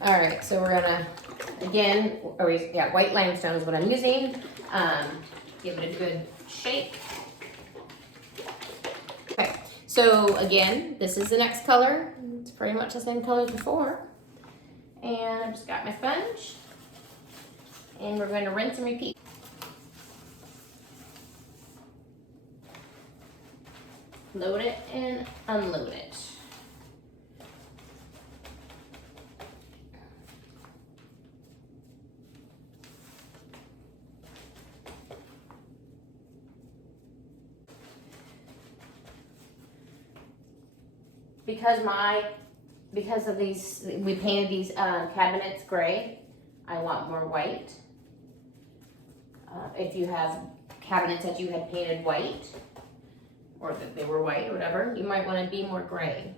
All right, so we're gonna, again, white limestone is what I'm using. Give it a good shake. Okay, so again, this is the next color. It's pretty much the same color as before. And I've just got my sponge. And we're going to rinse and repeat. Load it and unload it. Because of these, we painted these cabinets gray, I want more white. If you have cabinets that you had painted white, or that they were white or whatever, you might want to be more gray.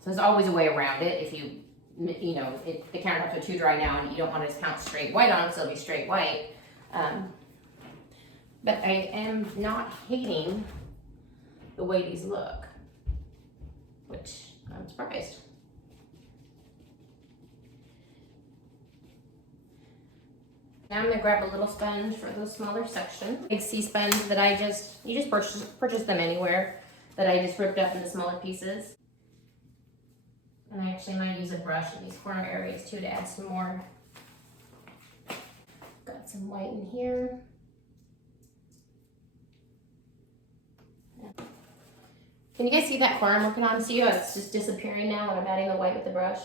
So there's always a way around it. If you know, if the countertops are too dry now and you don't want to just count straight white on them, so it'll be straight white. But I am not hating the way these look, which I'm surprised. Now I'm gonna grab a little sponge for those smaller sections. Big C sponge that you just purchase them anywhere, that I just ripped up into smaller pieces. And I actually might use a brush in these corner areas too to add some more. Got some white in here. Can you guys see that corner I'm working on? See how it's just disappearing now when I'm adding the white with the brush?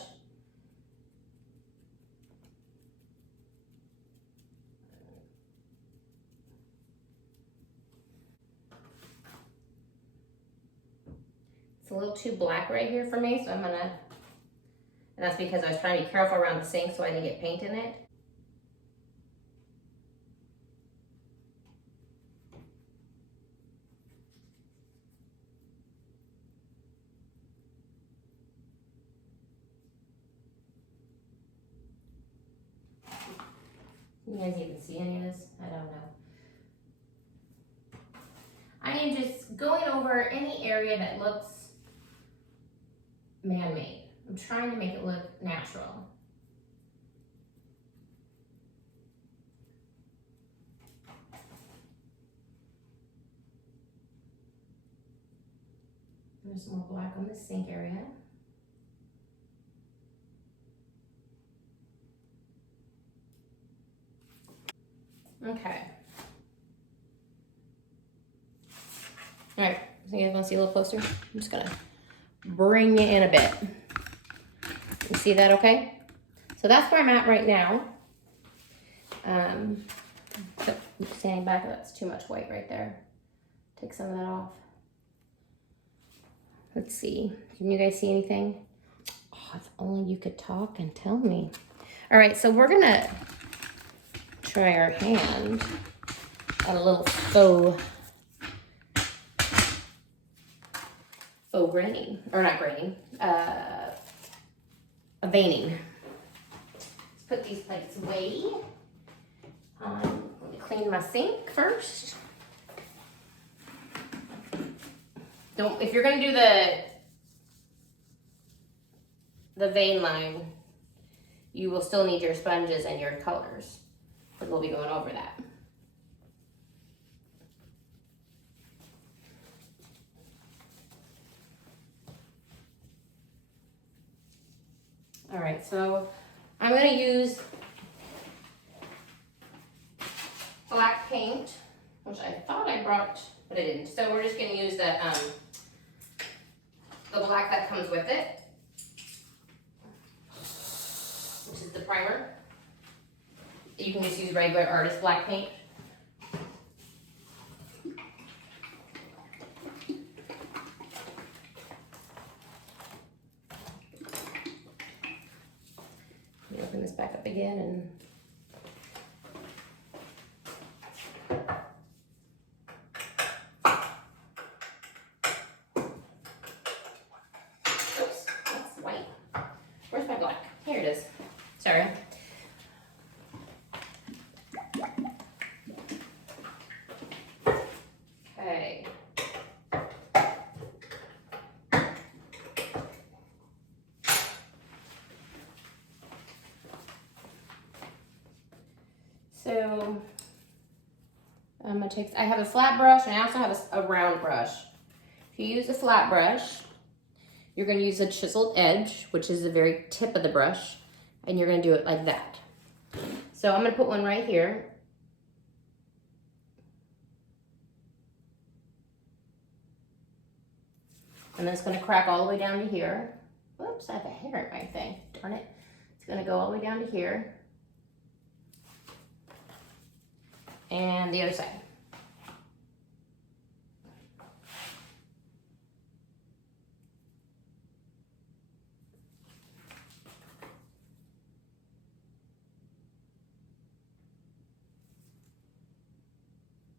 It's a little too black right here for me, so I'm gonna, and that's because I was trying to be careful around the sink so I didn't get paint in it. You guys even see any of this? I don't know. I am just going over any area that looks man-made. I'm trying to make it look natural. There's some more black on the sink area. Okay. All right, so you guys want to see a little closer? I'm just gonna bring it in a bit. You see that okay? So that's where I'm at right now. Standing back, that's too much white right there. Take some of that off. Let's see, can you guys see anything? Oh, if only you could talk and tell me. All right, so we're gonna try our hand at a little faux graining, or not graining, a veining. Let's put these plates away. Let me clean my sink first. If you're gonna do the vein line, you will still need your sponges and your colors, but we'll be going over that. All right, so I'm gonna use black paint, which I thought I brought, but I didn't. So we're just gonna use the black that comes with it, which is the primer. You can just use regular artist black paint. Open this back up again and oops, that's white. Where's my black? Here it is. Sorry. Okay. So I'm gonna take, I have a flat brush and I also have a round brush. If you use a flat brush, you're gonna use a chiseled edge, which is the very tip of the brush, and you're gonna do it like that. So I'm gonna put one right here. And then it's gonna crack all the way down to here. Oops, I have a hair in my thing, darn it. It's gonna go all the way down to here. And the other side.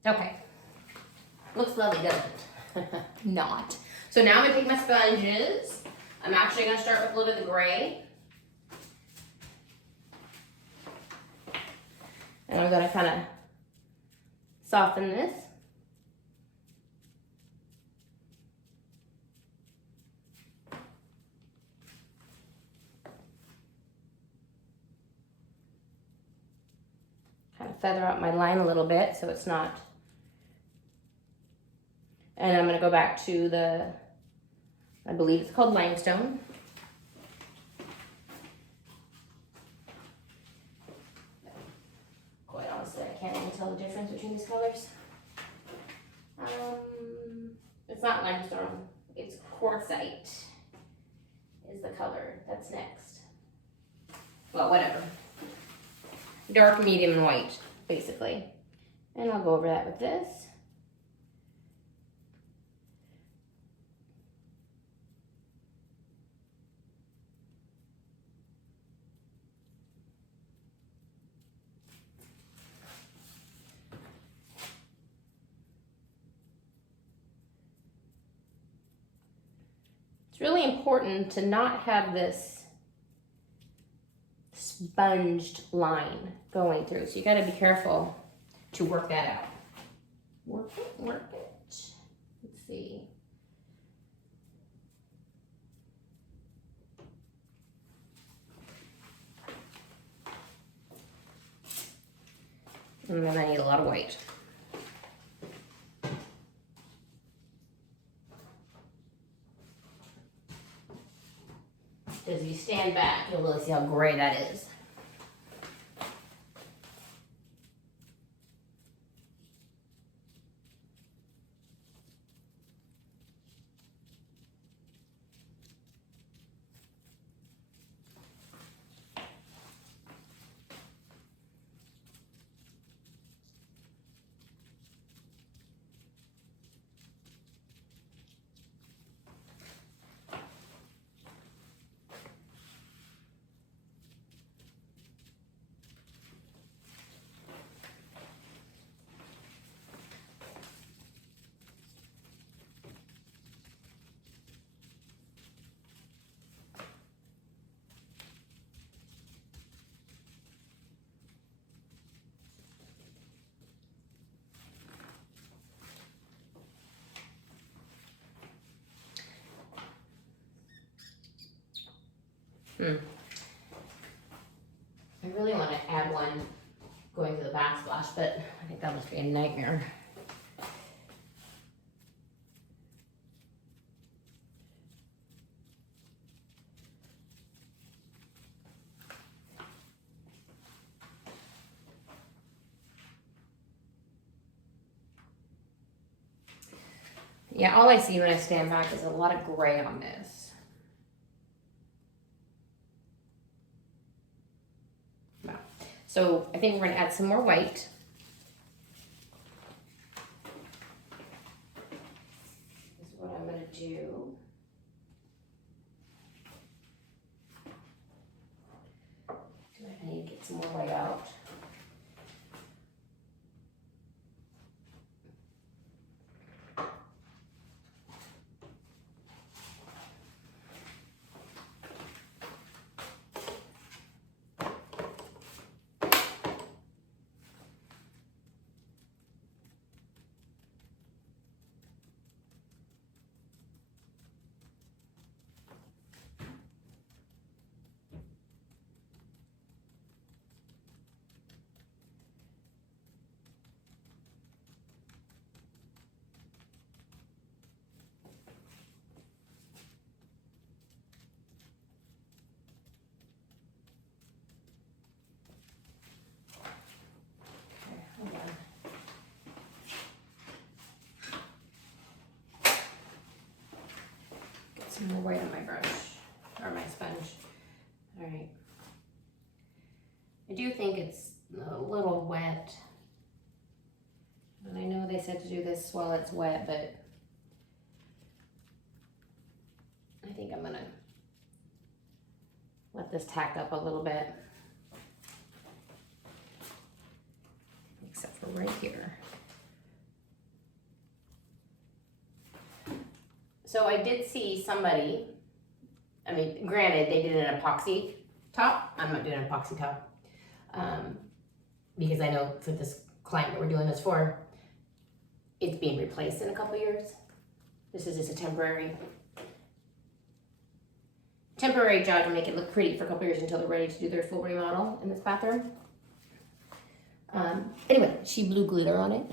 Okay, looks lovely, doesn't it? Not. So now I'm gonna take my sponges. I'm actually gonna start with a little bit of the gray. And I'm gonna kind of soften this. Kind of feather out my line a little bit so it's not. And I'm gonna go back to the, I believe it's called limestone. Quite honestly, I can't even tell the difference between these colors. It's not limestone, it's quartzite is the color that's next. Well, whatever. Dark, medium, and white, basically. And I'll go over that with this. It's really important to not have this sponged line going through. So you gotta be careful to work that out. Work it, work it. Let's see. And then I need a lot of white. As you stand back, you'll really see how gray that is. I really want to add one going through the backsplash, but I think that must be a nightmare. Yeah, all I see when I stand back is a lot of gray on this. So I think we're gonna add some more white. This is what I'm gonna do. I need to get some more white out. More white on my brush, or my sponge. All right. I do think it's a little wet. And I know they said to do this while it's wet, but I think I'm gonna let this tack up a little bit. Except for right here. So I did see somebody, I mean, granted, they did an epoxy top. I'm not doing an epoxy top. Because I know for this client that we're doing this for, it's being replaced in a couple years. This is just a temporary job to make it look pretty for a couple years until they're ready to do their full remodel in this bathroom. Anyway, she blew glitter on it.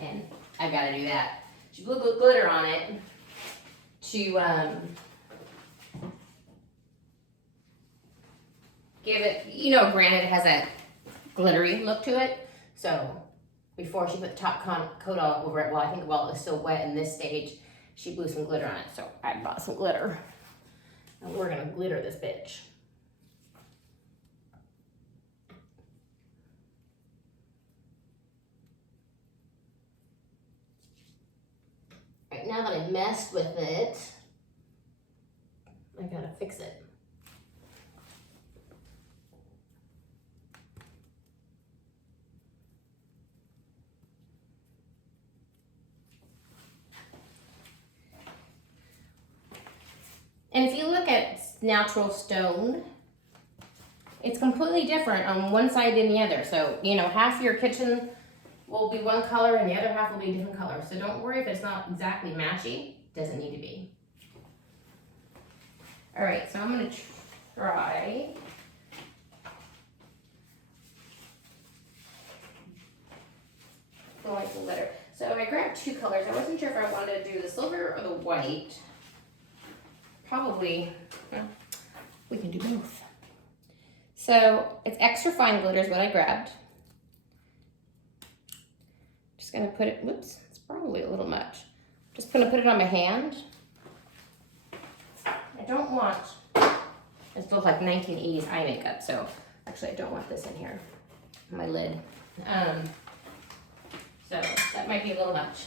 And I gotta do that. She blew glitter on it to give it, you know, granted it has that glittery look to it. So before she put the top coat all over it, well, I think while it was still wet in this stage, she blew some glitter on it. So I bought some glitter. And we're gonna glitter this bitch. Right, now that I messed with it, I gotta fix it. And if you look at natural stone, it's completely different on one side than the other. So, you know, half your kitchen will be one color and the other half will be a different color. So don't worry if it's not exactly matchy. Doesn't need to be. All right, so I'm gonna try. Like the glitter. So I grabbed two colors. I wasn't sure if I wanted to do the silver or the white. Probably, well, we can do both. So it's extra fine glitter is what I grabbed. Just gonna put it, whoops, it's probably a little much. Just gonna put it on my hand. I don't want, it looks like 1980s eye makeup, so actually I don't want this in here, my lid. So that might be a little much.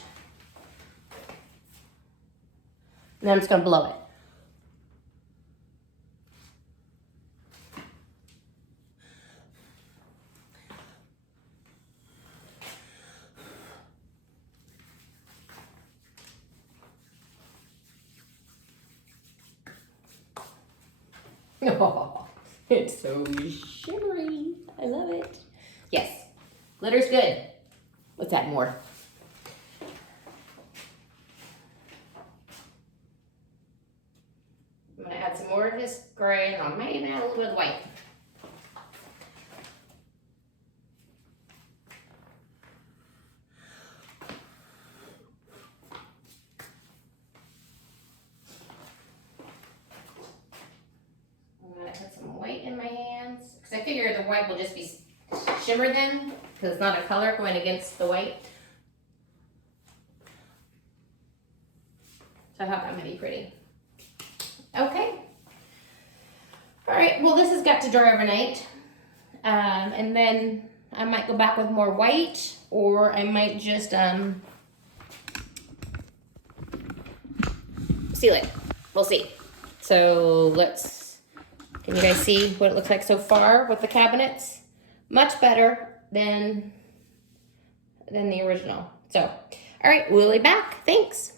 And then I'm just gonna blow it. Oh, it's so shimmery. I love it. Yes, glitter's good. Let's add more. I'm gonna add some more of this gray and I might even add a little bit of white. I figure the white will just be shimmer then, because it's not a color going against the white. So I thought that might be pretty. Okay. All right, well this has got to dry overnight. And then I might go back with more white, or I might just seal it. We'll see. So can you guys see what it looks like so far with the cabinets? Much better than the original. So, all right, we'll be back. Thanks.